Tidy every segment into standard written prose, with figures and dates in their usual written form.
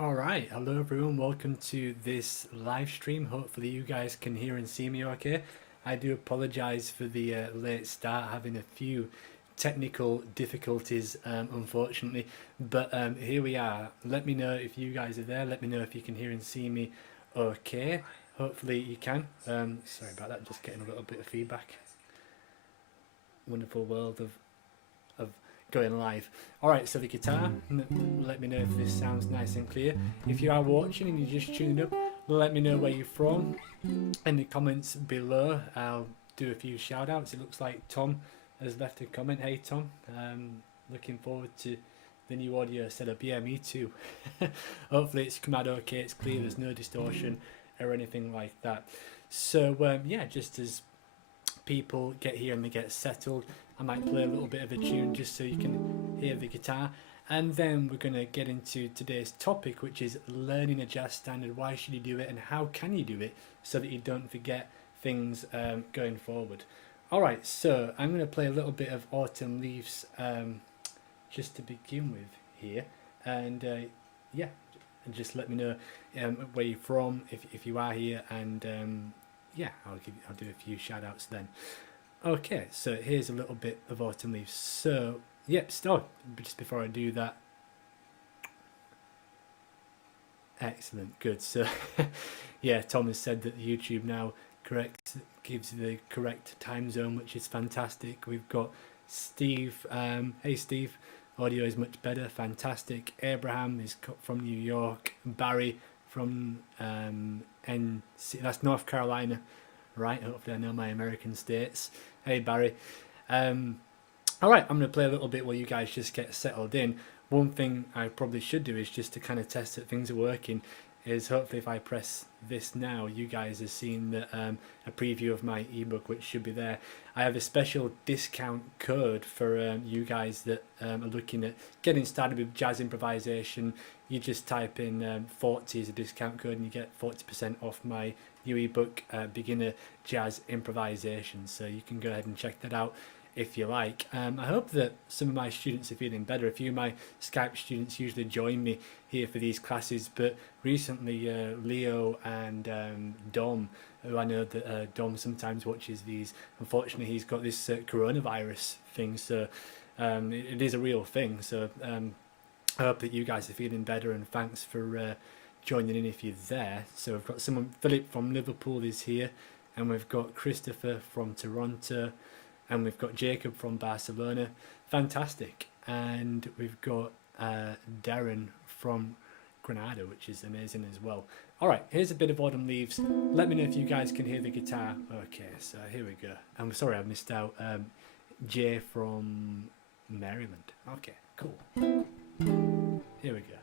Alright, hello everyone, welcome to this live stream. Hopefully you guys can hear and see me okay. I do apologise for the late start, having a few technical difficulties unfortunately, but here we are. Let me know if you guys are there, let me know if you can hear and see me okay. Hopefully you can. Sorry about that, just getting a little bit of feedback. Wonderful world of going live. Alright, so the guitar, let me know if this sounds nice and clear. If you are watching and you just tuned up, let me know where you're from in the comments below. I'll do a few shout outs. It looks like Tom has left a comment. Hey Tom, looking forward to the new audio setup. Yeah, me too. Hopefully it's come out okay, it's clear, there's no distortion or anything like that. So yeah, just as people get here and they get settled, I might play a little bit of a tune just so you can hear the guitar, and then we're going to get into today's topic, which is learning a jazz standard. Why should you do it and how can you do it so that you don't forget things going forward. Alright, so I'm going to play a little bit of Autumn Leaves just to begin with here, and yeah, and just let me know where you're from if you are here, and yeah, I'll do a few shout outs then. Okay, so here's a little bit of Autumn Leaves. So, yep, just before I do that. Excellent, good. So, yeah, Thomas said that YouTube now gives the correct time zone, which is fantastic. We've got Steve. Hey, Steve. Audio is much better. Fantastic. Abraham is from New York. Barry from NC. That's North Carolina, right? Hopefully I know my American states. Hey Barry. Alright, I'm going to play a little bit while you guys just get settled in. One thing I probably should do is just to kind of test that things are working, is hopefully if I press this now, you guys have seen the, a preview of my ebook, which should be there. I have a special discount code for you guys that are looking at getting started with jazz improvisation. You just type in 40 as a discount code and you get 40% off my new ebook, Beginner Jazz Improvisation. So you can go ahead and check that out if you like. I hope that some of my students are feeling better. A few of my Skype students usually join me here for these classes, but recently Leo and Dom, who I know that Dom sometimes watches these, unfortunately he's got this coronavirus thing, so it is a real thing. So I hope that you guys are feeling better, and thanks for joining in if you're there. So we've got someone, Philip from Liverpool is here, and we've got Christopher from Toronto, and we've got Jacob from Barcelona. Fantastic. And we've got Darren from Granada, which is amazing as well. Alright, here's a bit of Autumn Leaves. Let me know if you guys can hear the guitar. Okay, so here we go. I'm sorry I missed out Jay from Maryland. Okay, cool. Here we go.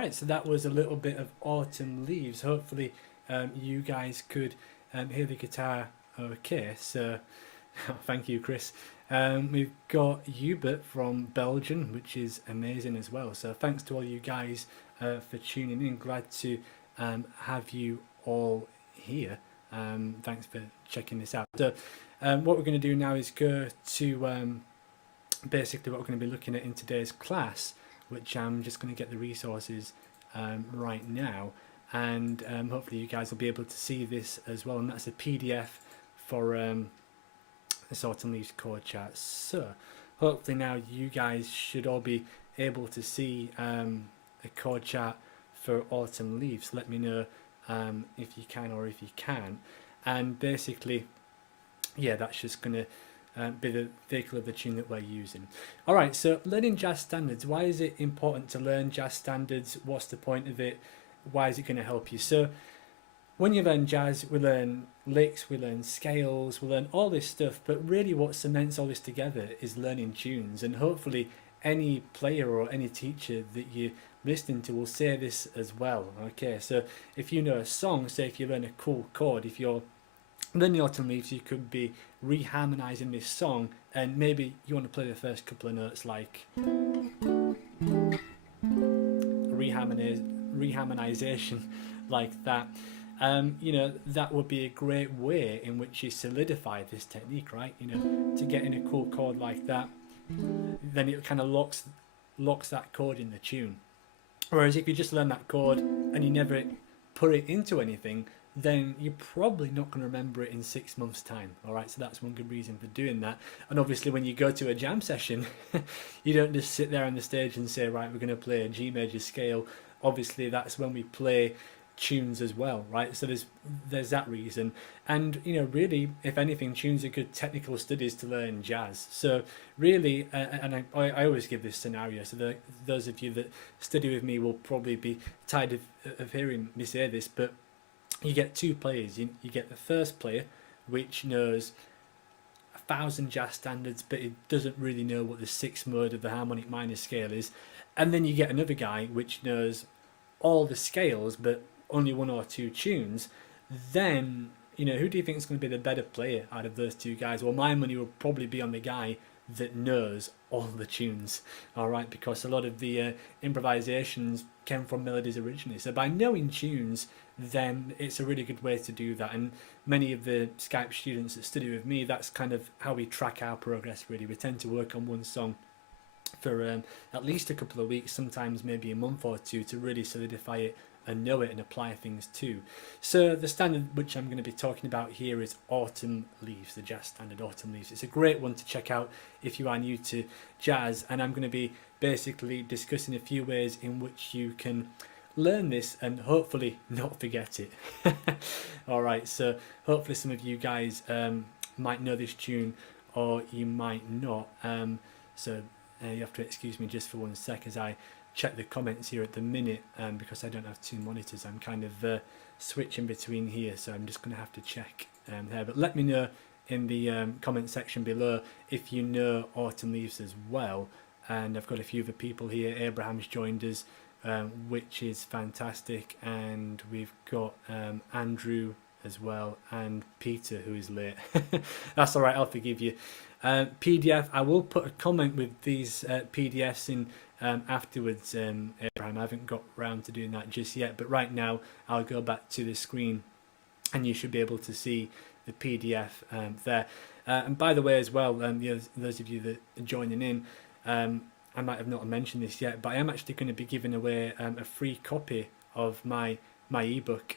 right, so that was a little bit of Autumn Leaves. Hopefully you guys could hear the guitar okay. So thank you, Chris. We've got Hubert from Belgium, which is amazing as well. So thanks to all you guys for tuning in. Glad to have you all here. Thanks for checking this out. So what we're going to do now is go to basically what we're going to be looking at in today's class, which I'm just going to get the resources right now, and hopefully you guys will be able to see this as well, and that's a PDF for this Autumn Leaves chord chart. So hopefully now you guys should all be able to see a chord chart for Autumn Leaves. Let me know if you can or if you can't. And basically, yeah, that's just going to be the vehicle of the tune that we're using. Alright, so learning jazz standards. Why is it important to learn jazz standards? What's the point of it? Why is it going to help you? So when you learn jazz, we learn licks, we learn scales, we learn all this stuff, but really what cements all this together is learning tunes. And hopefully any player or any teacher that you're listening to will say this as well. Okay, so if you know a song, say if you learn a cool chord, if you're learning Autumn Leaves, you could be reharmonizing this song, and maybe you want to play the first couple of notes like reharmonization like that. You know, that would be a great way in which you solidify this technique, right? You know, to get in a cool chord like that, then it kind of locks that chord in the tune. Whereas if you just learn that chord and you never put it into anything, then you're probably not going to remember it in 6 months' time. All right, so that's one good reason for doing that. And obviously when you go to a jam session, you don't just sit there on the stage and say, right, we're going to play a G major scale. Obviously that's when we play tunes as well, right? So there's that reason. And you know, really, if anything, tunes are good technical studies to learn jazz. So really, and I always give this scenario, so those of you that study with me will probably be tired of hearing me say this, but you get two players. You get the first player, which knows 1,000 jazz standards, but it doesn't really know what the sixth mode of the harmonic minor scale is. And then you get another guy which knows all the scales, but only one or two tunes. Then, you know, who do you think is going to be the better player out of those two guys? Well, my money will probably be on the guy that knows all the tunes, all right, because a lot of the improvisations came from melodies originally. So by knowing tunes, then it's a really good way to do that. And many of the Skype students that study with me, that's kind of how we track our progress, really. We tend to work on one song for at least a couple of weeks, sometimes maybe a month or two, to really solidify it and know it and apply things too. So the standard which I'm going to be talking about here is Autumn Leaves, the jazz standard Autumn Leaves. It's a great one to check out if you are new to jazz, and I'm going to be basically discussing a few ways in which you can learn this and hopefully not forget it. Alright, so hopefully some of you guys might know this tune or you might not. So you have to excuse me just for 1 sec as I check the comments here at the minute, because I don't have two monitors. I'm kind of switching between here, so I'm just going to have to check there. But let me know in the comment section below if you know Autumn Leaves as well. And I've got a few other people here. Abraham's joined us, which is fantastic, and we've got Andrew as well, and Peter, who is late. That's all right, I'll forgive you. PDF, I will put a comment with these PDFs in afterwards, Abraham. I haven't got round to doing that just yet, but right now I'll go back to the screen and you should be able to see the PDF there. And by the way as well, those of you that are joining in, I might have not mentioned this yet, but I am actually going to be giving away a free copy of my ebook,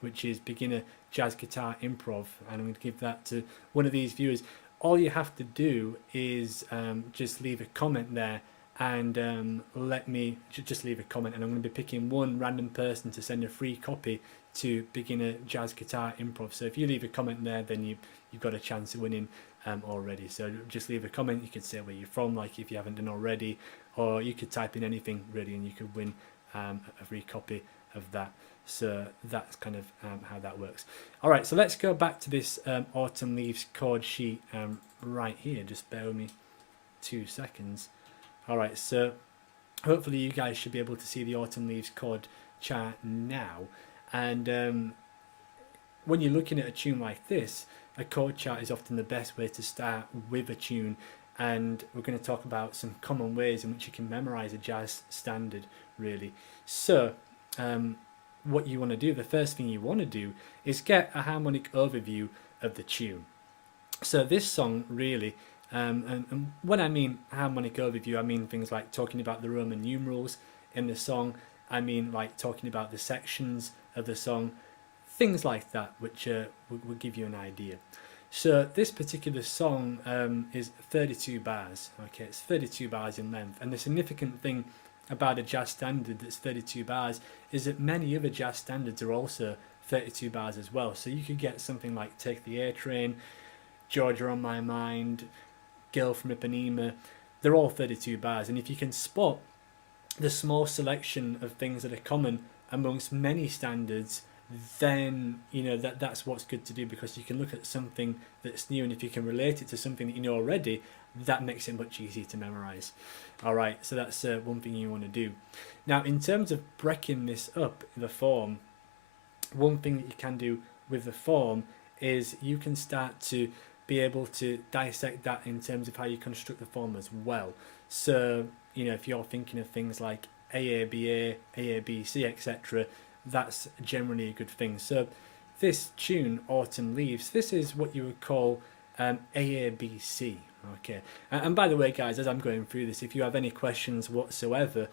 which is Beginner Jazz Guitar Improv, and I'm going to give that to one of these viewers. All you have to do is just leave a comment there and let me just leave a comment, and I'm going to be picking one random person to send a free copy to Beginner Jazz Guitar Improv. So if you leave a comment there, then you've got a chance of winning already. So just leave a comment. You could say where you're from, like if you haven't done already, or you could type in anything really and you could win a free copy of that. So that's kind of how that works. All right, so let's go back to this Autumn Leaves chord sheet right here. Just bear with me 2 seconds. All right, so hopefully you guys should be able to see the Autumn Leaves chord chart now. And when you're looking at a tune like this, a chord chart is often the best way to start with a tune, and we're going to talk about some common ways in which you can memorize a jazz standard, really. So what you want to do, the first thing you want to do, is get a harmonic overview of the tune. So this song really, and when I mean harmonic overview, I mean things like talking about the Roman numerals in the song. I mean like talking about the sections of the song, things like that, which will give you an idea. So this particular song is 32 bars. Okay, it's 32 bars in length, and the significant thing about a jazz standard that's 32 bars is that many other jazz standards are also 32 bars as well. So you could get something like Take the A Train, Georgia on My Mind, Girl from Ipanema. They're all 32 bars, and if you can spot the small selection of things that are common amongst many standards, then you know that's what's good to do, because you can look at something that's new, and if you can relate it to something that you know already, that makes it much easier to memorize. All right, so that's one thing you want to do. Now, in terms of breaking this up in the form, one thing that you can do with the form is you can start to be able to dissect that in terms of how you construct the form as well. So, you know, if you're thinking of things like AABA, AABC, etc., that's generally a good thing. So this tune, Autumn Leaves, this is what you would call AABC. Okay, and by the way, guys, as I'm going through this, if you have any questions whatsoever,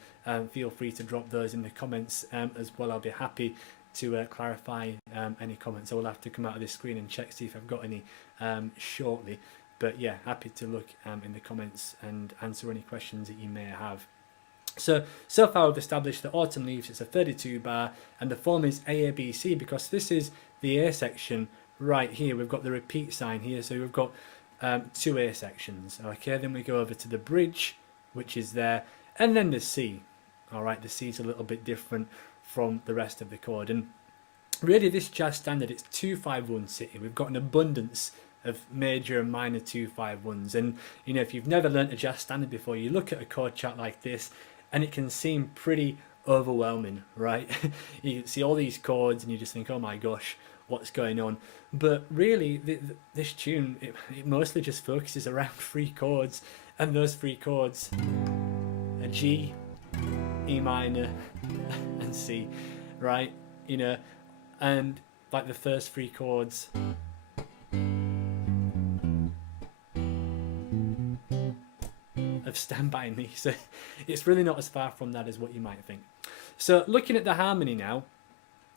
feel free to drop those in the comments as well. I'll be happy to clarify any comments. I will have to come out of this screen and check, see if I've got any shortly. But yeah, happy to look in the comments and answer any questions that you may have. So far we've established that Autumn Leaves, it's a 32 bar, and the form is AABC because this is the A section right here. We've got the repeat sign here, so we've got two A sections. Okay, then we go over to the bridge, which is there, and then the C. All right, the C is a little bit different from the rest of the chord, and really this jazz standard, it's 2-5-1 sitting. We've got an abundance of major and minor 2-5-1s, and you know, if you've never learnt a jazz standard before, you look at a chord chart like this and it can seem pretty overwhelming, right? You see all these chords and you just think, oh my gosh, what's going on? But really this tune, it mostly just focuses around 3 chords, and those 3 chords are G, E minor and C, right? You know, and like the first 3 chords of Stand By Me, so it's really not as far from that as what you might think. So looking at the harmony now,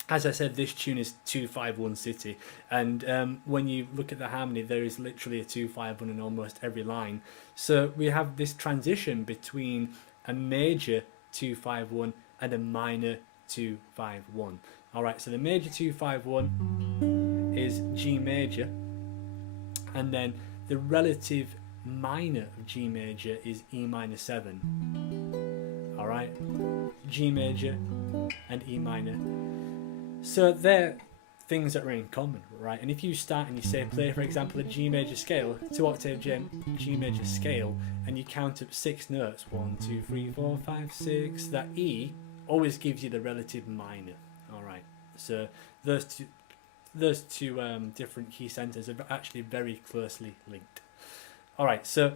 as I said, this tune is 2-5-1 city, and when you look at the harmony, there is literally a 2-5-1 in almost every line. So we have this transition between a major 2-5-1 and a minor 2-5-1. All right, so the major 2-5-1 is G major, and then the relative minor of G major is E minor 7. All right, G major and E minor. So they're things that are in common, right? And if you start and you say play, for example, a G major scale, 2-octave G major scale, and you count up 6 notes, 1, 2, 3, 4, 5, 6, that E always gives you the relative minor. All right, so those two different key centers are actually very closely linked. All right, so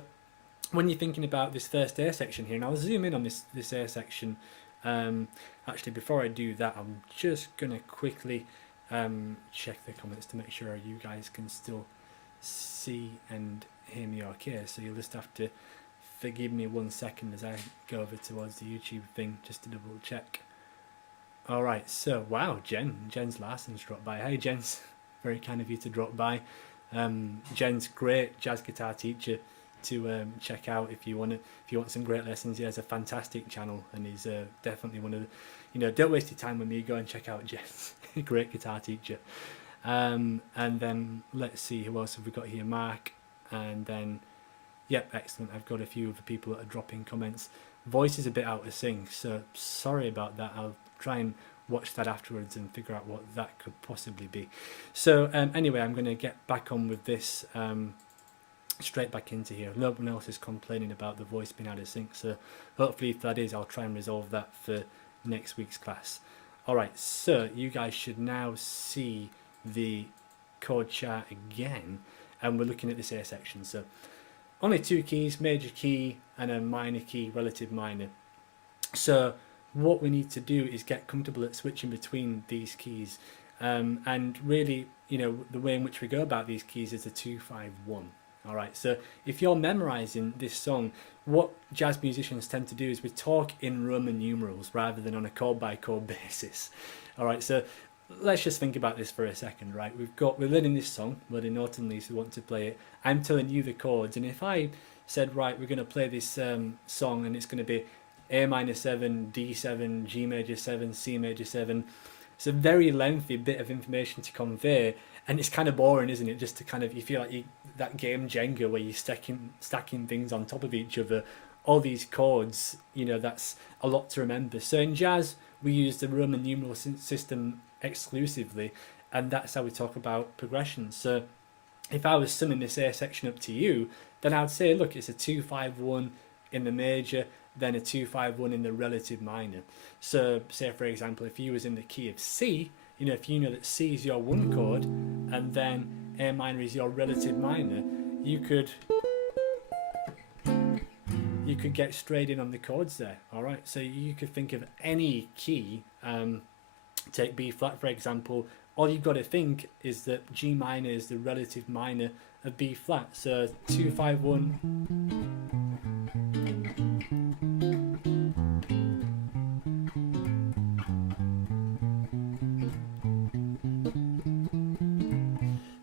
when you're thinking about this first A section here, and I'll zoom in on this A section. Actually, before I do that, I'm just going to quickly check the comments to make sure you guys can still see and hear me okay. So you'll just have to forgive me 1 second as I go over towards the YouTube thing just to double check. All right, so wow, Jens Larson's dropped by. Hey Jens, very kind of you to drop by. Jen's great jazz guitar teacher to check out if you want some great lessons. He has a fantastic channel, and he's definitely one of the, you know, don't waste your time with me, go and check out Jen's great guitar teacher. And then let's see, who else have we got here? Mark, and then yep, excellent, I've got a few other people that are dropping comments. Voice is a bit out of sync, so sorry about that. I'll try and watch that afterwards and figure out what that could possibly be. So anyway, I'm going to get back on with this straight back into here. No one else is complaining about the voice being out of sync, so hopefully if that is, I'll try and resolve that for next week's class. Alright, so you guys should now see the chord chart again, and we're looking at this A section. So only two keys, major key and a minor key, relative minor. So what we need to do is get comfortable at switching between these keys, and really, you know, the way in which we go about these keys is a 2-5-1. All right, so if you're memorizing this song, what jazz musicians tend to do is we talk in Roman numerals rather than on a chord by chord basis. All right, so let's just think about this for a second, right? We're learning this song, we're the note and leads, we want to play it. I'm telling you the chords, and if I said, right, we're going to play this song, and it's going to be A minor 7, D7, G major 7, C major 7. It's a very lengthy bit of information to convey, and it's kind of boring, isn't it? Just to kind of, you feel like that game Jenga where you're stacking things on top of each other, all these chords, you know, that's a lot to remember. So in jazz, we use the Roman numeral system exclusively, and that's how we talk about progressions. So if I was summing this A section up to you, then I'd say, look, it's a 2-5-1 in the major, then a 2-5-1 in the relative minor. So say, for example, if you was in the key of C, you know, if you know that C is your one chord and then A minor is your relative minor, you could get straight in on the chords there. All right, so you could think of any key, take B flat for example. All you've got to think is that G minor is the relative minor of B flat. So 2-5-1.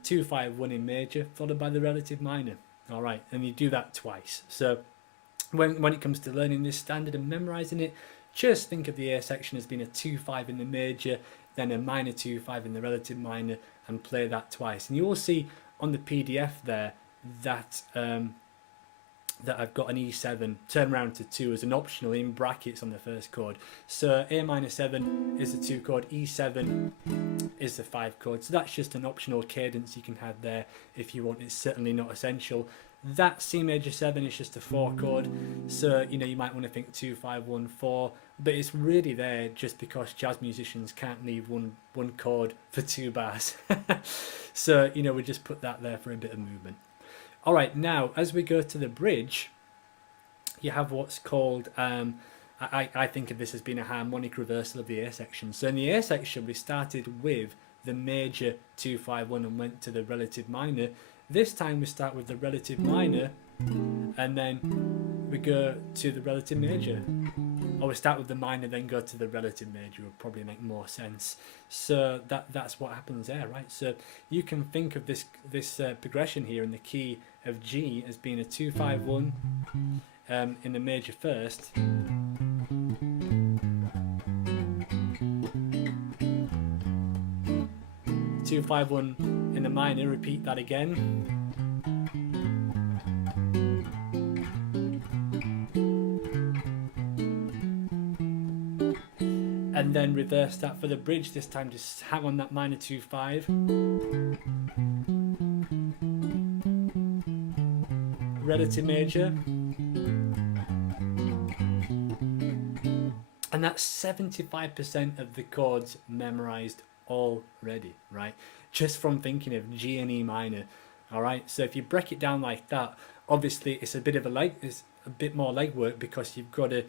Two, 5-1 in major, followed by the relative minor. All right, and you do that twice. So when it comes to learning this standard and memorizing it, just think of the A section as being a 2-5 in the major, then a minor 2-5 in the relative minor, and play that twice. And you will see on the PDF there that that I've got an E7 turn around to 2 as an optional in brackets on the first chord. So A minor 7 is the 2 chord, E7 is the 5 chord. So that's just an optional cadence you can have there if you want. It's certainly not essential. That C major 7 is just a 4 chord. So, you know, you might want to think 2-5-1-4, but it's really there just because jazz musicians can't leave one chord for 2 bars. So, you know, we just put that there for a bit of movement. All right, now as we go to the bridge, you have what's called, I think of this as being a harmonic reversal of the A section. So in the A section, we started with the major 2-5-1 and went to the relative minor. This time we start with the relative minor and then we go to the relative major. Or we start with the minor, then go to the relative major, would probably make more sense. So that's what happens there, right? So you can think of this progression here in the key of G as being a 2-5-1 in the major first. 2-5-1 in the minor, repeat that again. And then reverse that for the bridge, this time just hang on that minor 2-5. Relative major. And that's 75% of the chords memorized already, right? Just from thinking of G and E minor. All right, so if you break it down like that, obviously it's a bit more legwork because you've got to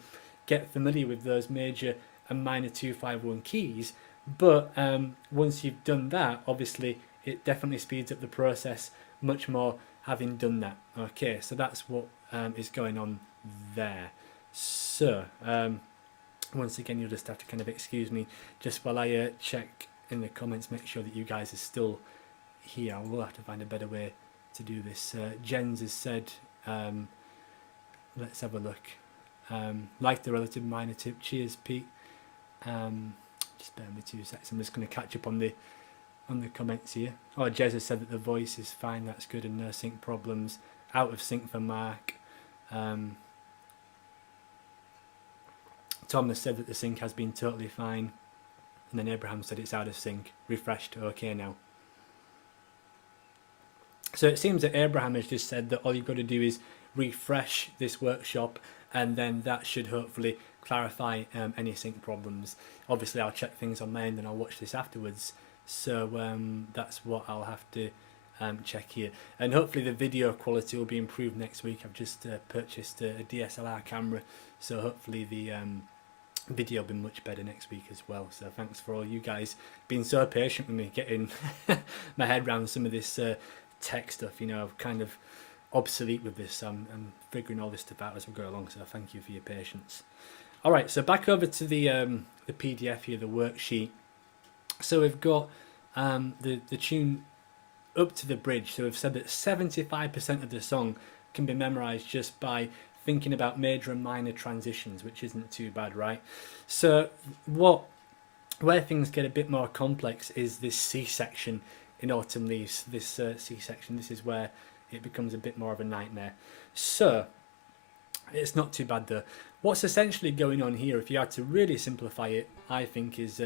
get familiar with those major and minor 2-5-1 keys. But once you've done that, obviously it definitely speeds up the process much more having done that. Okay, so that's what is going on there. So once again, you'll just have to kind of excuse me just while I check in the comments, make sure that you guys are still here. I will have to find a better way to do this. Jens has said, let's have a look. Like the relative minor tip. Cheers, Pete. Just bear with me 2 seconds. I'm just going to catch up on the comments here. Oh, Jez has said that the voice is fine. That's good, and no sync problems. Out of sync for Mark. Tom has said that the sync has been totally fine, and then Abraham said it's out of sync. Refreshed. Okay now. So it seems that Abraham has just said that all you've got to do is refresh this workshop, and then that should hopefully clarify any sync problems. Obviously I'll check things on my end and I'll watch this afterwards, so that's what I'll have to check here, and hopefully the video quality will be improved next week. I've just purchased a DSLR camera, so hopefully the video will be much better next week as well. So thanks for all you guys being so patient with me getting my head around some of this tech stuff. You know, I'm kind of obsolete with this. I'm figuring all this stuff out as we go along, so thank you for your patience. All right, so back over to the PDF here, the worksheet. So we've got the tune up to the bridge. So we've said that 75% of the song can be memorized just by thinking about major and minor transitions, which isn't too bad, right? So where things get a bit more complex is this C section in Autumn Leaves. This C section, this is where it becomes a bit more of a nightmare. So it's not too bad though. What's essentially going on here, if you had to really simplify it, I think is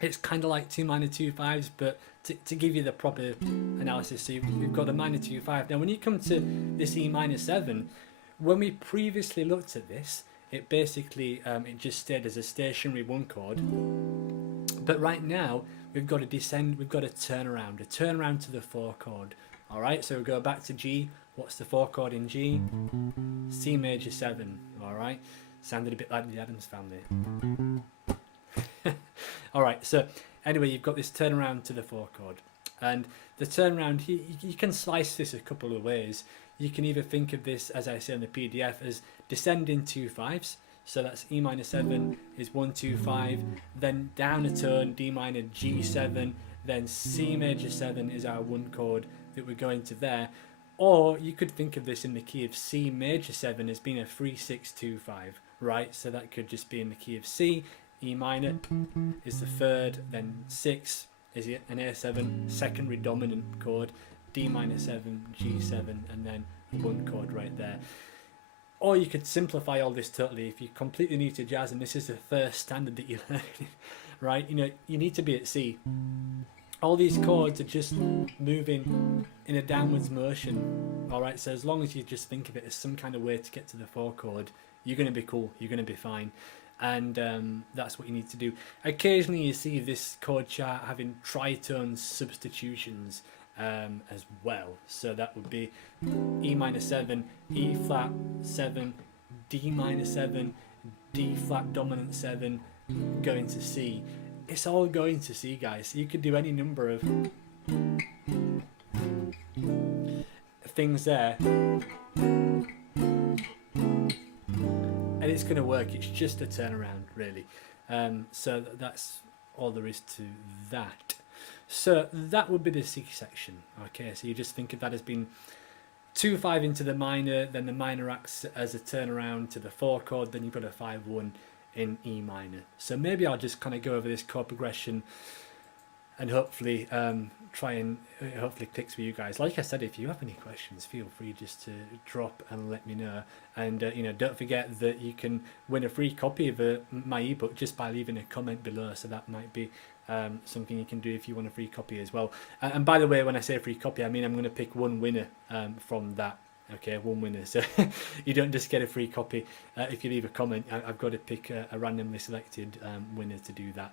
it's kind of like 2 minor 2 5s, but to give you the proper analysis, so we've got a minor 2 5. Now when you come to this E minor 7, when we previously looked at this, it basically it just stayed as a stationary 1 chord, but right now we've got to descend, we've got to turn around to the 4 chord. All right, so we go back to G. What's the 4 chord in G? C major 7. All right, sounded a bit like the Addams Family. All right, so anyway, you've got this turnaround to the 4 chord, and the turnaround, you can slice this a couple of ways. You can either think of this, as I say in the PDF, as descending 2 5s. So that's E minor 7 is 1 2 5, then down a tone, D minor G7, then C major 7 is our 1 chord that we're going to there. Or you could think of this in the key of C major 7 as being a 3 6 2 5, right? So that could just be in the key of C. E minor is the 3rd, then 6 is an A7 secondary dominant chord, D minor 7, G7, and then 1 chord right there. Or you could simplify all this totally if you're completely new to jazz and this is the first standard that you're learning, right? You know, you need to be at C. All these chords are just moving in a downwards motion, all right? So as long as you just think of it as some kind of way to get to the 4 chord, you're going to be cool, you're going to be fine. And that's what you need to do. Occasionally you see this chord chart having tritone substitutions as well. So that would be E minor 7, E flat 7, D minor 7, D flat dominant 7, going to C. It's all going to C, guys. You could do any number of things there, and it's going to work. It's just a turnaround, really. So that's all there is to that. So that would be the C section. Okay, so you just think of that as being 2 5 into the minor, then the minor acts as a turnaround to the 4 chord, then you've got a 5 1 in E minor. So maybe I'll just kind of go over this chord progression and hopefully try and hopefully clicks with you guys. Like I said, if you have any questions, feel free just to drop and let me know. And you know, don't forget that you can win a free copy of my ebook just by leaving a comment below. So that might be something you can do if you want a free copy as well. And by the way, when I say free copy, I mean I'm going to pick one winner from that. Okay, one winner. So you don't just get a free copy if you leave a comment. I've got to pick a randomly selected winner to do that.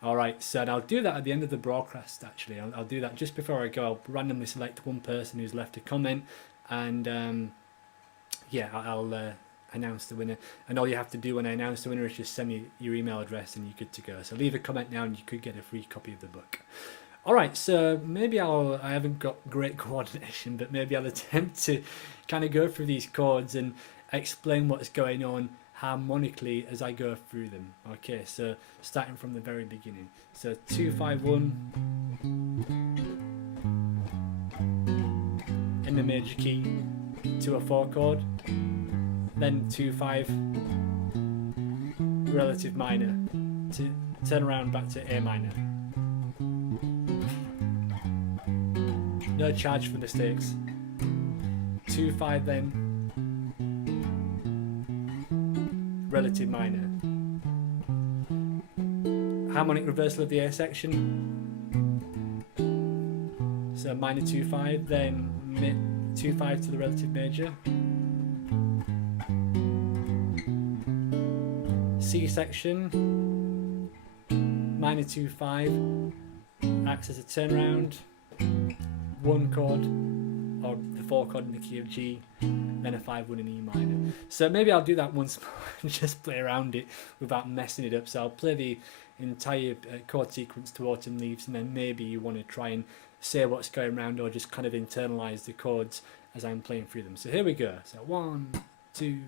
All right, so I'll do that at the end of the broadcast. Actually, I'll do that just before I go. I'll randomly select one person who's left a comment, and yeah, I'll announce the winner. And all you have to do when I announce the winner is just send me your email address, and you're good to go. So leave a comment now, and you could get a free copy of the book. All right, so maybe I haven't got great coordination, but maybe I'll attempt to kind of go through these chords and explain what's going on harmonically as I go through them. Okay, so starting from the very beginning. So 2 5 1 in the major key to a 4 chord, then 2 5 relative minor to turn around back to A minor. No charge for mistakes. 2 5 then relative minor, harmonic reversal of the A section. So minor 2-5, then 2-5 to the relative major. C section, minor 2-5, acts as a turnaround, 1 chord, or the 4 chord in the key of G, then a 5-1 in E minor. So maybe I'll do that once more and just play around it without messing it up. So I'll play the entire chord sequence to Autumn Leaves, and then maybe you want to try and say what's going around, or just kind of internalize the chords as I'm playing through them. So here we go. So 1, 2,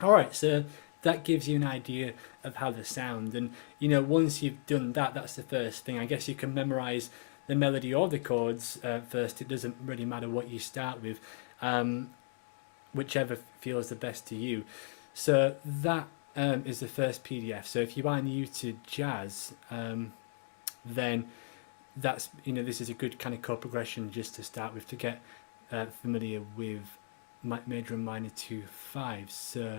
Alright, so that gives you an idea of how they sound, and you know, once you've done that, that's the first thing. I guess you can memorize the melody or the chords first. It doesn't really matter what you start with, whichever feels the best to you. So that is the first PDF. So if you are new to jazz, then that's, you know, this is a good kind of chord progression just to start with, to get familiar with major and minor 2-5. So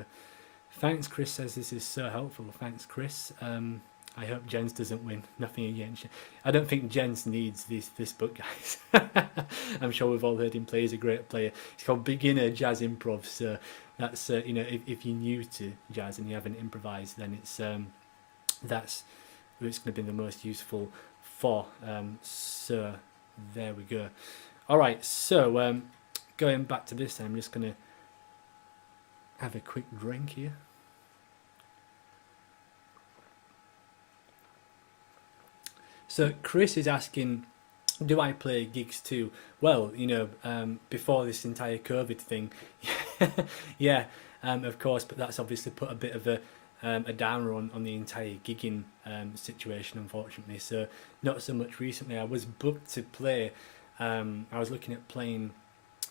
thanks, Chris says this is so helpful. Thanks, Chris. I hope Jens doesn't win. Nothing against you. I don't think Jens needs this book, guys. I'm sure we've all heard him play. He's a great player. It's called Beginner Jazz Improv. So that's you know, if you're new to jazz and you haven't improvised, then it's that's who it's going to be the most useful for. So there we go. All right. So going back to this, I'm just going to have a quick drink here. So Chris is asking, do I play gigs too? Well, you know, before this entire COVID thing, yeah, of course, but that's obviously put a bit of a downer on the entire gigging situation, unfortunately. So not so much recently. I was booked to play, I was looking at playing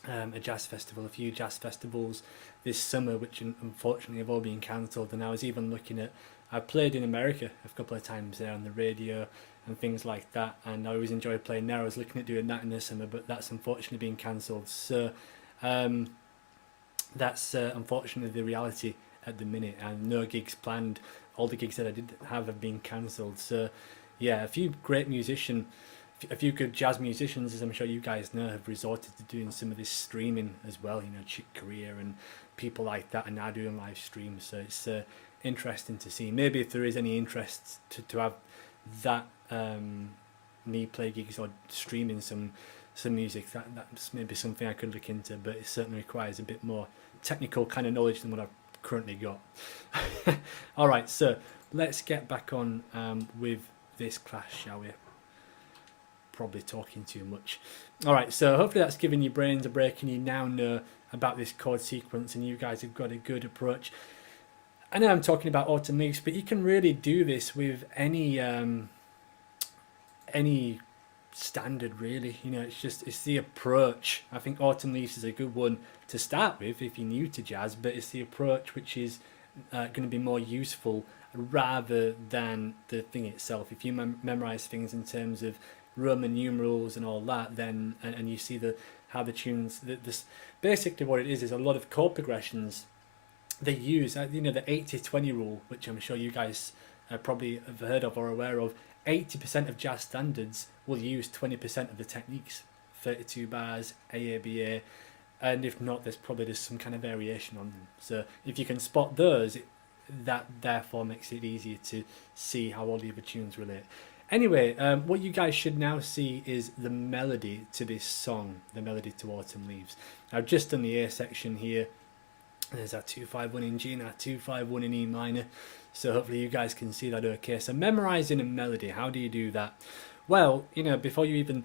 a jazz festival, a few jazz festivals this summer, which unfortunately have all been cancelled. And I was even looking at, I played in America a couple of times there on the radio and things like that, and I always enjoy playing there. I was looking at doing that in the summer, but that's unfortunately been cancelled. So that's unfortunately the reality at the minute, and no gigs planned. All the gigs that I did have been cancelled. So yeah, a few great musicians, a few good jazz musicians, as I'm sure you guys know, have resorted to doing some of this streaming as well. You know, Chick Corea and people like that are now doing live streams. So it's interesting to see. Maybe if there is any interest to have that me play gigs or streaming some music, that's maybe something I could look into, but it certainly requires a bit more technical kind of knowledge than what I've currently got. All right, so let's get back on with this class, shall we? Probably talking too much. All right, so hopefully that's given your brains a break and you now know about this chord sequence and you guys have got a good approach. I know I'm talking about Autumn Leaves, but you can really do this with any standard, really. You know, it's the approach. I think Autumn Leaves is a good one to start with if you're new to jazz, but it's the approach which is going to be more useful rather than the thing itself. If you memorize things in terms of Roman numerals and all that, then and you see how the tunes, this basically what it is a lot of chord progressions they use. You know, the 80-20 rule, which I'm sure you guys probably have heard of or aware of. 80% of jazz standards will use 20% of the techniques, 32 bars, AABA, and if not, there's some kind of variation on them. So if you can spot those, that therefore makes it easier to see how all the other tunes relate. Anyway, what you guys should now see is the melody to this song, the melody to Autumn Leaves. I've just done the A section here. There's our 2-5-1 in G and our 2-5-1 in E minor. So hopefully you guys can see that okay. So memorizing a melody, how do you do that? Well, you know, before you even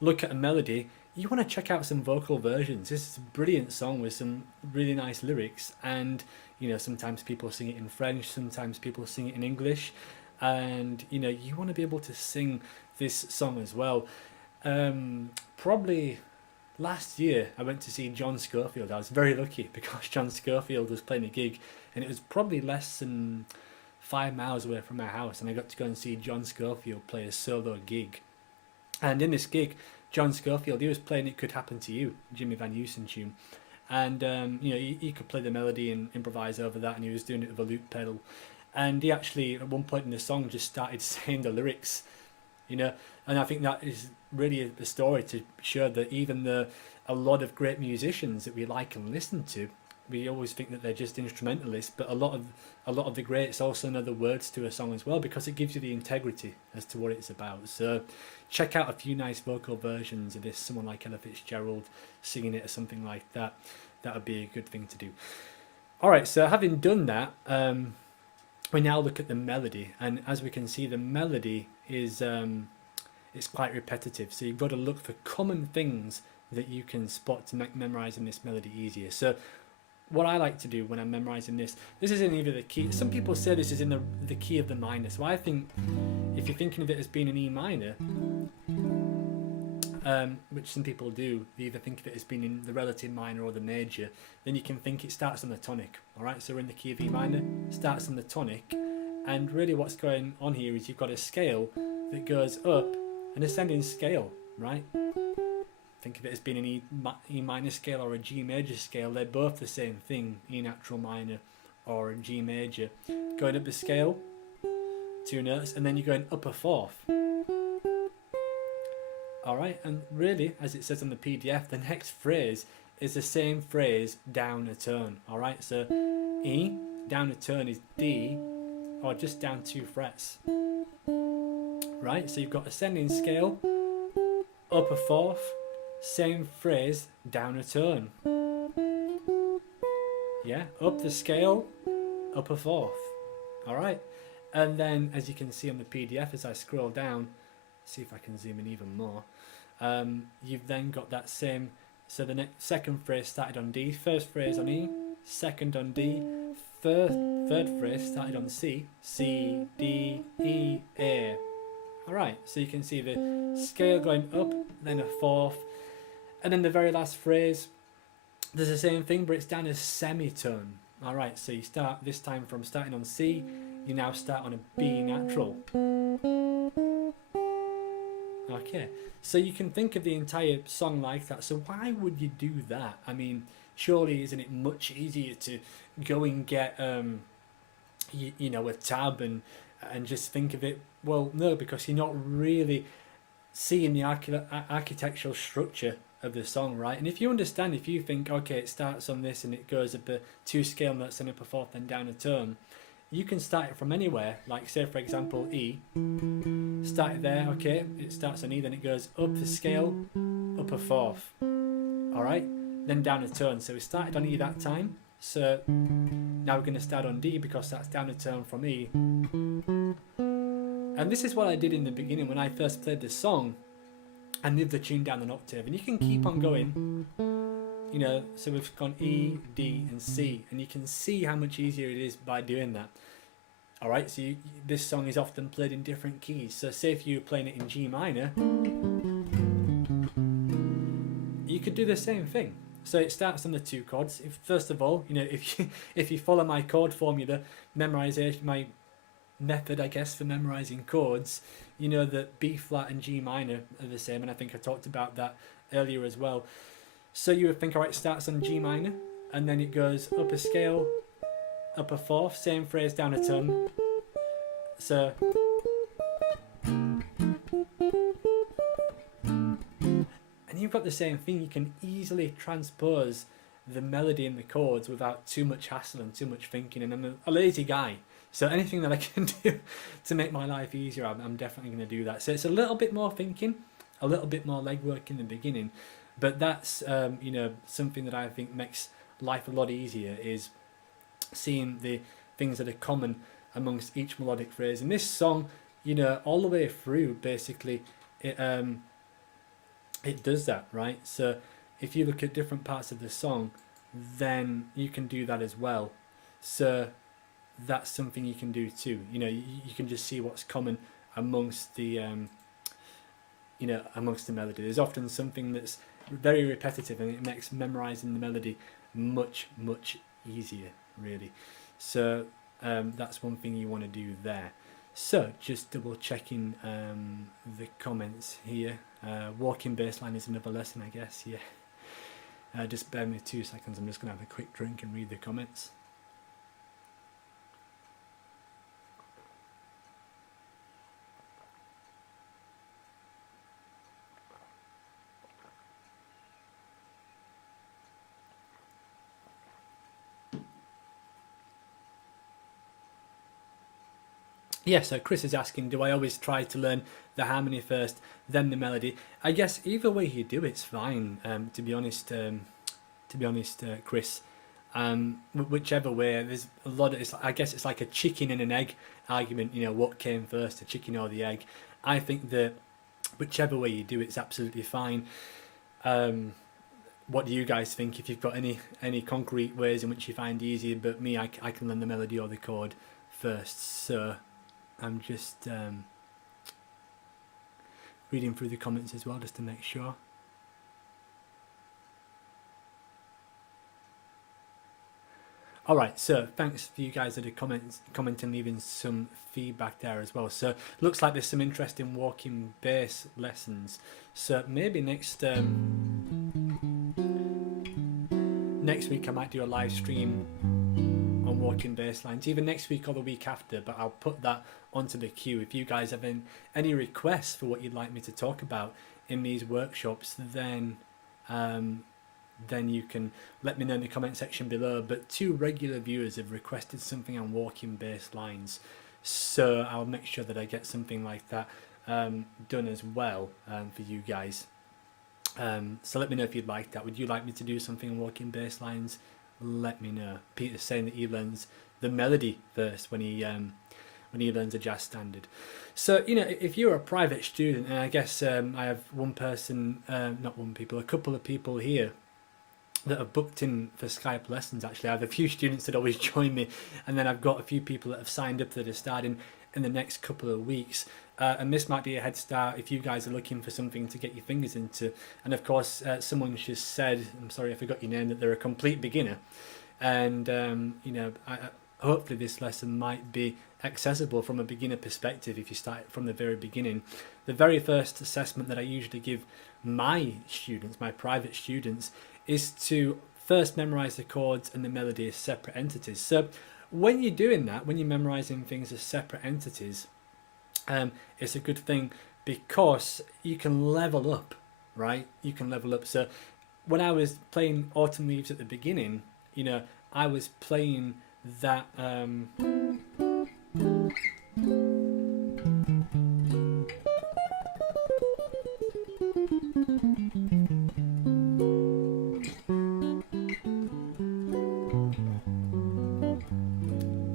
look at a melody, you want to check out some vocal versions. This is a brilliant song with some really nice lyrics, and you know, sometimes people sing it in French, sometimes people sing it in English, and you know, you want to be able to sing this song as well. Probably last year I went to see John Scofield. I was very lucky because John Scofield was playing a gig, and it was probably less than 5 miles away from my house, and I got to go and see John Scofield play a solo gig. And in this gig, John Scofield, he was playing It Could Happen to You, Jimmy Van Heusen tune, and you know, he could play the melody and improvise over that, and he was doing it with a loop pedal. And he actually at one point in the song just started saying the lyrics, you know, and I think that is really the story to show that even though a lot of great musicians that we like and listen to, we always think that they're just instrumentalists, but a lot of the greats also know the words to a song as well, because it gives you the integrity as to what it's about. So check out a few nice vocal versions of this, someone like Ella Fitzgerald singing it or something like that. That would be a good thing to do. Alright, so having done that, we now look at the melody, and as we can see, the melody is it's quite repetitive, so you've got to look for common things that you can spot to make memorizing this melody easier. So what I like to do when I'm memorizing this is in either the key. Some people say this is in the key of the minor, so I think if you're thinking of it as being an E minor, which some people do, they either think of it as being in the relative minor or the major, then you can think it starts on the tonic. Alright, so we're in the key of E minor, starts on the tonic, and really what's going on here is you've got a scale that goes up, an ascending scale, right? Think of it as being an E minor scale or a G major scale. They're both the same thing, E natural minor or a G major. Going up the scale, 2 notes, and then you're going up a fourth. Alright, and really, as it says on the PDF, the next phrase is the same phrase down a tone. Alright, so E, down a tone is D, or just down 2 frets. Right, so you've got ascending scale, up a fourth, same phrase, down a tone. Yeah, up the scale, up a fourth. Alright, and then as you can see on the PDF, as I scroll down, see if I can zoom in even more, you've then got that same, so the next second phrase started on D, first phrase on E, second on D, third phrase started on C, C, D, E, A. Alright, so you can see the scale going up, then a fourth, and then the very last phrase, there's the same thing, but it's down a semitone. Alright, so you start this time from starting on C, you now start on a B natural. Okay, so you can think of the entire song like that. So why would you do that? I mean, surely isn't it much easier to go and get you know, a tab and just think of it? Well, no, because you're not really seeing the architectural structure of the song, right? And if you understand, if you think, okay, it starts on this and it goes up a 2 scale notes and up a fourth and down a tone, you can start it from anywhere. Like say for example E, start it there, okay, it starts on E, then it goes up the scale, up a fourth, alright, then down a tone. So we started on E that time, so now we're going to start on D because that's down a tone from E. And this is what I did in the beginning when I first played this song. I moved the tune down an octave, and you can keep on going, you know, so we've gone E, D and C, and you can see how much easier it is by doing that. Alright, so this song is often played in different keys, so say if you were playing it in G minor, you could do the same thing. So it starts on the 2 chords. First of all, you know, if you follow my chord formula, memorization, my method, I guess, for memorizing chords, you know that B flat and G minor are the same, and I think I talked about that earlier as well. So you would think, alright, it starts on G minor, and then it goes up a scale, up a fourth, same phrase, down a tone. So and you've got the same thing. You can easily transpose the melody and the chords without too much hassle and too much thinking, and I'm a lazy guy, So anything that I can do to make my life easier, I'm definitely going to do that. So it's a little bit more thinking, a little bit more legwork in the beginning, but that's you know, something that I think makes life a lot easier, is seeing the things that are common amongst each melodic phrase. And this song, you know, all the way through, basically, it does that, right? So if you look at different parts of the song, then you can do that as well. So that's something you can do too. You know, you can just see what's common amongst the you know, amongst the melody. There's often something that's very repetitive, and it makes memorizing the melody much easier, really. So that's one thing you want to do there. So just double checking the comments here. Walking bass line is another lesson, I guess. Yeah. Just bear me 2 seconds. I'm just going to have a quick drink and read the comments. Yeah, so Chris is asking, do I always try to learn the harmony first, then the melody? I guess either way you do, it's fine. To be honest, Chris, whichever way, there's a lot of. I guess it's like a chicken and an egg argument. You know, what came first, the chicken or the egg? I think that whichever way you do, it's absolutely fine. What do you guys think? If you've got any concrete ways in which you find easier, but me, I can learn the melody or the chord first. So I'm just reading through the comments as well, just to make sure. All right, so thanks for you guys that are commenting, leaving some feedback there as well. So looks like there's some interesting walking bass lessons. So maybe next week I might do a live stream on walking bass lines, either next week or the week after, but I'll put that onto the queue. If you guys have any requests for what you'd like me to talk about in these workshops, then you can let me know in the comment section below. But 2 regular viewers have requested something on walking bass lines, so I'll make sure that I get something like that done as well for you guys. So let me know if you'd like that. Would you like me to do something on walking bass lines? Let me know. Peter's saying that he learns the melody first when he learns a jazz standard. So, you know, if you're a private student, and I guess I have a couple of people here that are booked in for Skype lessons. Actually, I have a few students that always join me, and then I've got a few people that have signed up that are starting in the next couple of weeks. And this might be a head start if you guys are looking for something to get your fingers into. And of course, someone just said, I'm sorry I forgot your name, that they're a complete beginner. And you know, hopefully this lesson might be accessible from a beginner perspective if you start from the very beginning. The very first assessment that I usually give my students, my private students, is to first memorize the chords and the melody as separate entities. So when you're doing that, when you're memorizing things as separate entities, it's a good thing because you can level up, right? You can level up. So when I was playing Autumn Leaves at the beginning, you know, I was playing that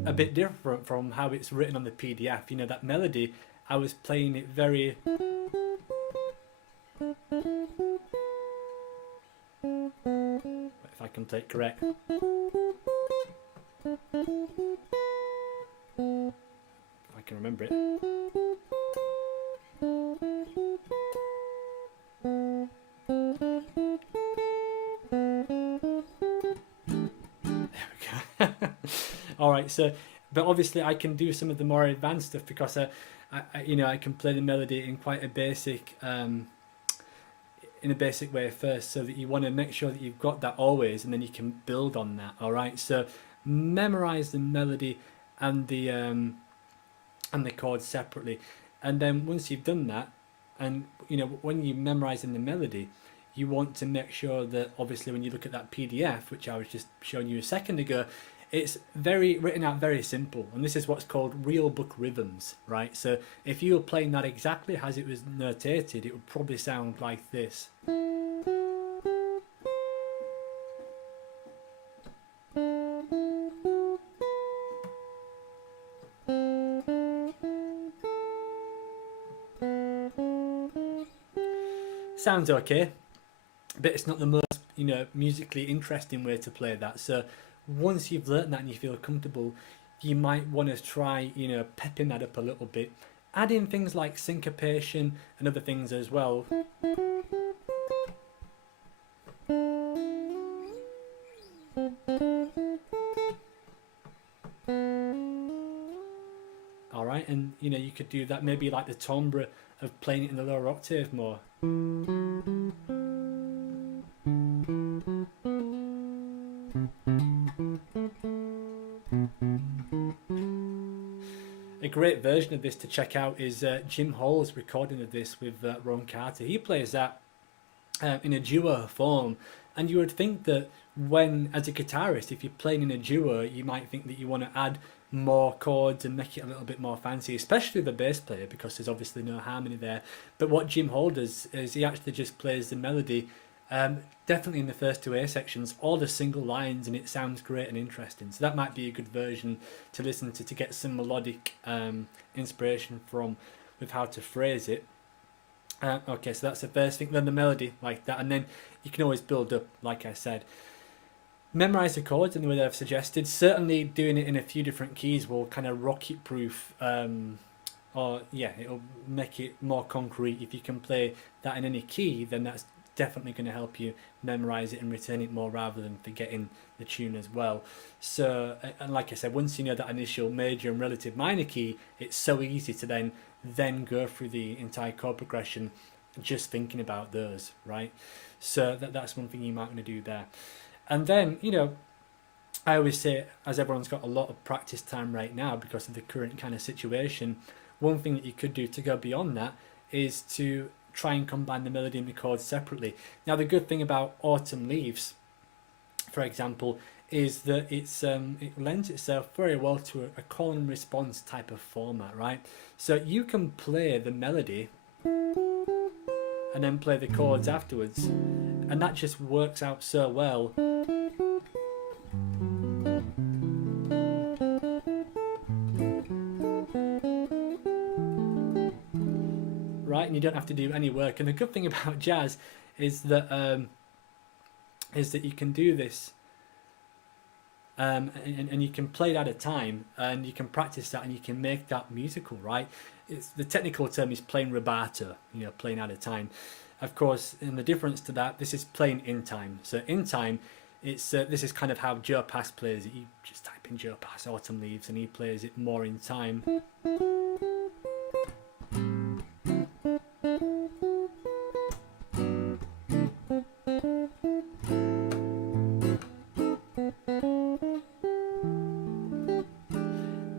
a bit different from how it's written on the PDF. You know, that melody, I was playing it very if I can play it correct. If I can remember it. There we go. All right, so, but obviously I can do some of the more advanced stuff because I can play the melody in quite a basic in a basic way first, so that you want to make sure that you've got that always, and then you can build on that. All right, so memorize the melody and the chords separately, and then once you've done that, and you know, when you're memorizing the melody, you want to make sure that obviously when you look at that PDF, which I was just showing you a second ago, it's written out very simple, and this is what's called real book rhythms, right? So if you were playing that exactly as it was notated, it would probably sound like this. Sounds okay, but it's not the most, musically interesting way to play that. So once you've learnt that and you feel comfortable, you might want to try, pepping that up a little bit, add in things like syncopation and other things as well. All right, and you could do that, maybe like the timbre of playing it in the lower octave more. A great version of this to check out is Jim Hall's recording of this with Ron Carter. He plays that in a duo form, and you would think that when, as a guitarist, if you're playing in a duo, you might think that you want to add more chords and make it a little bit more fancy, especially the bass player, because there's obviously no harmony there. But what Jim Hall does is he actually just plays the melody, definitely in the first two A sections, all the single lines, and it sounds great and interesting. So that might be a good version to listen to get some melodic inspiration from with how to phrase it. Okay, so that's the first thing. Then the melody like that, and then you can always build up, like I said. Memorize the chords in the way that I've suggested. Certainly doing it in a few different keys will kind of rocket proof, it'll make it more concrete. If you can play that in any key, then that's definitely going to help you memorize it and retain it more rather than forgetting the tune as well. So, and like I said, once you know that initial major and relative minor key, it's so easy to then go through the entire chord progression just thinking about those, right? So that's one thing you might want to do there. And then, I always say, as everyone's got a lot of practice time right now because of the current kind of situation, one thing that you could do to go beyond that is to try and combine the melody and the chords separately. Now, the good thing about Autumn Leaves, for example, is that it lends itself very well to a call and response type of format, right? So you can play the melody and then play the chords afterwards, and that just works out so well. Right, and you don't have to do any work. And the good thing about jazz is that you can do this, and you can play it at a time, and you can practice that, and you can make that musical, right? The technical term is playing rubato, playing at a time. Of course, and the difference to that, this is playing in time. So in time, this is kind of how Joe Pass plays it. You just type in Joe Pass Autumn Leaves, and he plays it more in time.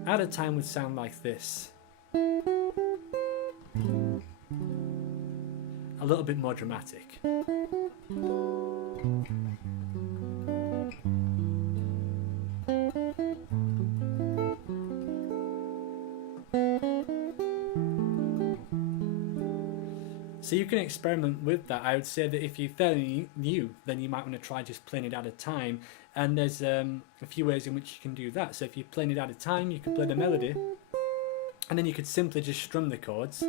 At a time would sound like this. A little bit more dramatic. So you can experiment with that. I would say that if you're fairly new, then you might want to try just playing it at a time. And there's a few ways in which you can do that. So if you're playing it at a time, you can play the melody, and then you could simply just strum the chords.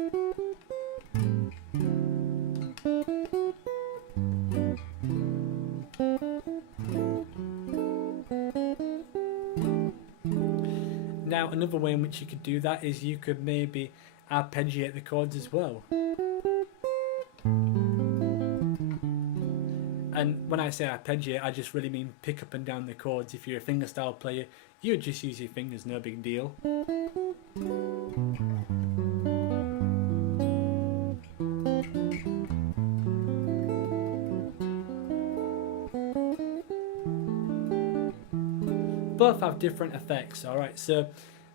Now, another way in which you could do that is you could maybe arpeggiate the chords as well. And when I say arpeggiate, I just really mean pick up and down the chords. If you're a fingerstyle player, you would just use your fingers, no big deal. Both have different effects, alright, so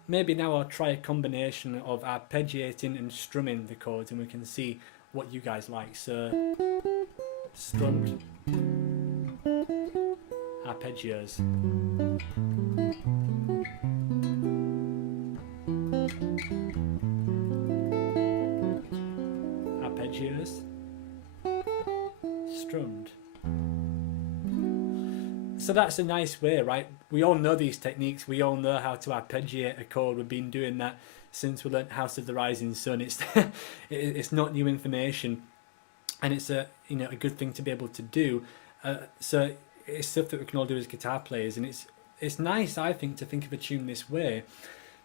maybe now I'll try a combination of arpeggiating and strumming the chords, and we can see what you guys like. So strummed, arpeggios. Arpeggios, strummed. So that's a nice way, right? We all know these techniques. We all know how to arpeggiate a chord. We've been doing that since we learnt House of the Rising Sun. It's it's not new information, and it's a a good thing to be able to do. So it's stuff that we can all do as guitar players, and it's nice, I think, to think of a tune this way,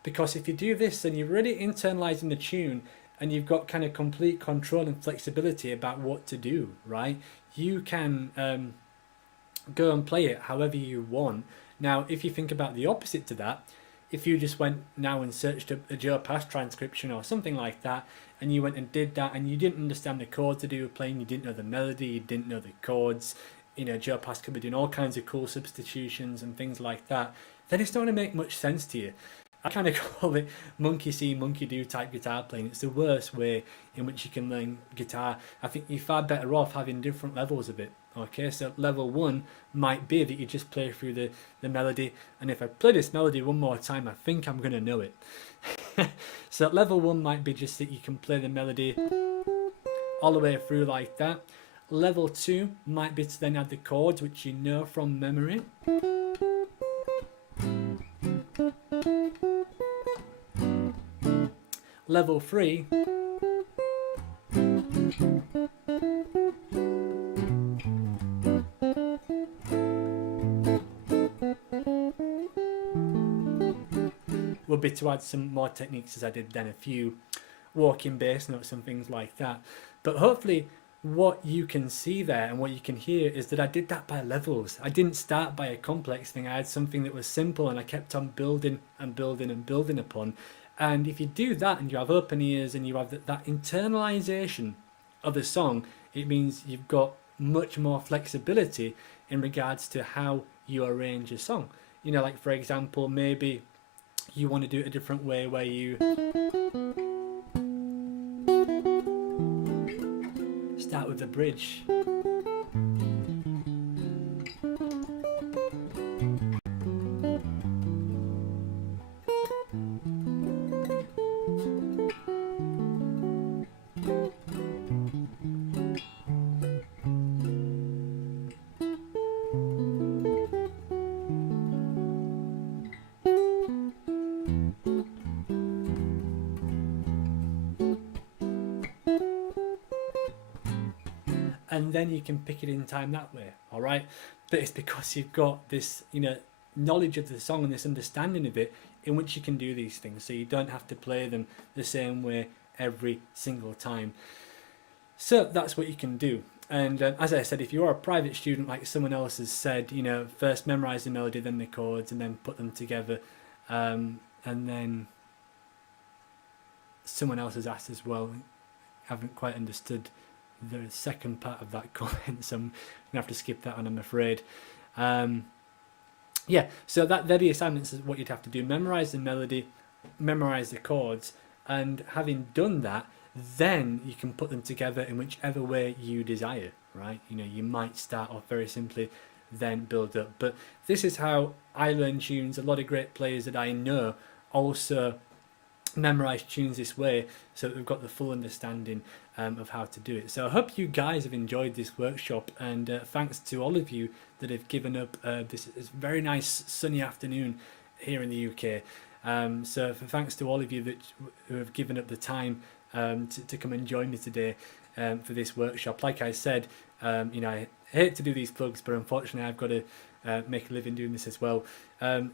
because if you do this, then you're really internalizing the tune, and you've got kind of complete control and flexibility about what to do, right? You can go and play it however you want. Now, if you think about the opposite to that, if you just went now and searched a Joe Pass transcription or something like that, and you went and did that, and you didn't understand the chords that you were playing, you didn't know the melody, you didn't know the chords, Joe Pass could be doing all kinds of cool substitutions and things like that, then it's not going to make much sense to you. I kind of call it monkey see, monkey do type guitar playing. It's the worst way in which you can learn guitar. I think you're far better off having different levels of it. Okay, so level 1 might be that you just play through the melody, and if I play this melody one more time, I think I'm going to know it. So level 1 might be just that you can play the melody all the way through like that. Level 2 might be to then add the chords, which you know from memory. Level 3 would be to add some more techniques, as I did then, a few walking bass notes and things like that. But hopefully what you can see there and what you can hear is that I did that by levels. I didn't start by a complex thing. I had something that was simple, and I kept on building and building and building upon. And if you do that and you have open ears and you have that internalization of the song, it means you've got much more flexibility in regards to how you arrange a song. Like for example, maybe you want to do it a different way, where you start with the bridge. And then you can pick it in time that way, all right? But it's because you've got this, knowledge of the song and this understanding of it, in which you can do these things, so you don't have to play them the same way every single time. So that's what you can do. And as I said, if you're a private student, like someone else has said, first memorize the melody, then the chords, and then put them together. And then someone else has asked as well, haven't quite understood the second part of that comment, so I'm going to have to skip that one, I'm afraid. Yeah, so they're the assignments, is what you'd have to do. Memorize the melody, memorize the chords, and having done that, then you can put them together in whichever way you desire, right? You might start off very simply, then build up. But this is how I learn tunes. A lot of great players that I know also memorize tunes this way, so that we've got the full understanding of how to do it. So I hope you guys have enjoyed this workshop, and thanks to all of you that have given up this very nice sunny afternoon here in the UK. So thanks to all of you who have given up the time to come and join me today for this workshop. Like I said, I hate to do these plugs, but unfortunately I've got to make a living doing this as well.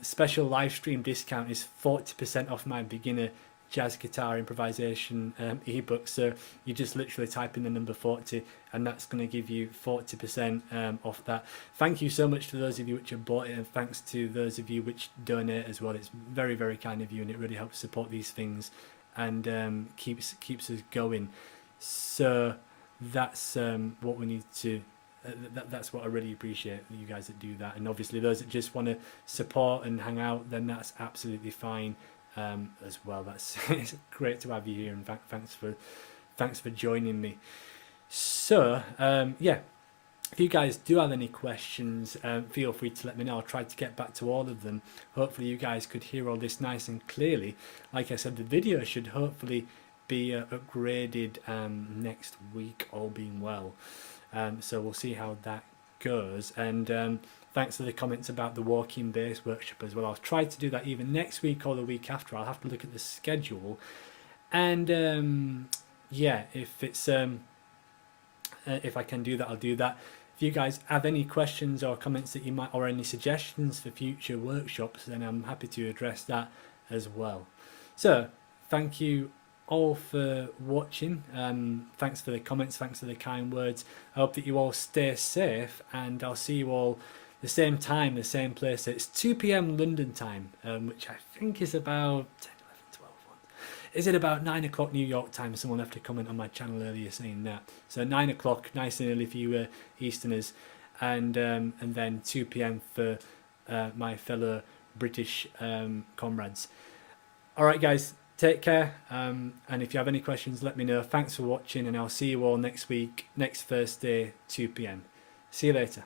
Special live stream discount is 40% off my Beginner Jazz Guitar Improvisation ebook. So you just literally type in the number 40, and that's going to give you 40% off that. Thank you so much to those of you which have bought it, and thanks to those of you which donate as well. It's very, very kind of you, and it really helps support these things and keeps us going. So that's what we need to that's what I really appreciate, you guys that do that. And obviously those that just want to support and hang out, then that's absolutely fine as well. It's great to have you here, and thanks for joining me. So yeah, if you guys do have any questions, feel free to let me know. I'll try to get back to all of them. Hopefully you guys could hear all this nice and clearly. Like I said, the video should hopefully be upgraded next week, all being well. So we'll see how that goes. And thanks for the comments about the walking bass workshop as well. I'll try to do that either next week or the week after. I'll have to look at the schedule. And yeah, if I can do that, I'll do that. If you guys have any questions or comments that you might, or any suggestions for future workshops, then I'm happy to address that as well. So thank you all for watching. Thanks for the comments, thanks for the kind words. I hope that you all stay safe, and I'll see you all the same time, the same place. It's 2 p.m. London time, which I think is about 10, 11, 12, 1. Is it about 9 o'clock New York time? Someone left a comment on my channel earlier saying that. So 9 o'clock, nice and early for you Easterners, and then 2 p.m. for my fellow British comrades. All right, guys, take care. And if you have any questions, let me know. Thanks for watching, and I'll see you all next week, next Thursday, 2 p.m. See you later.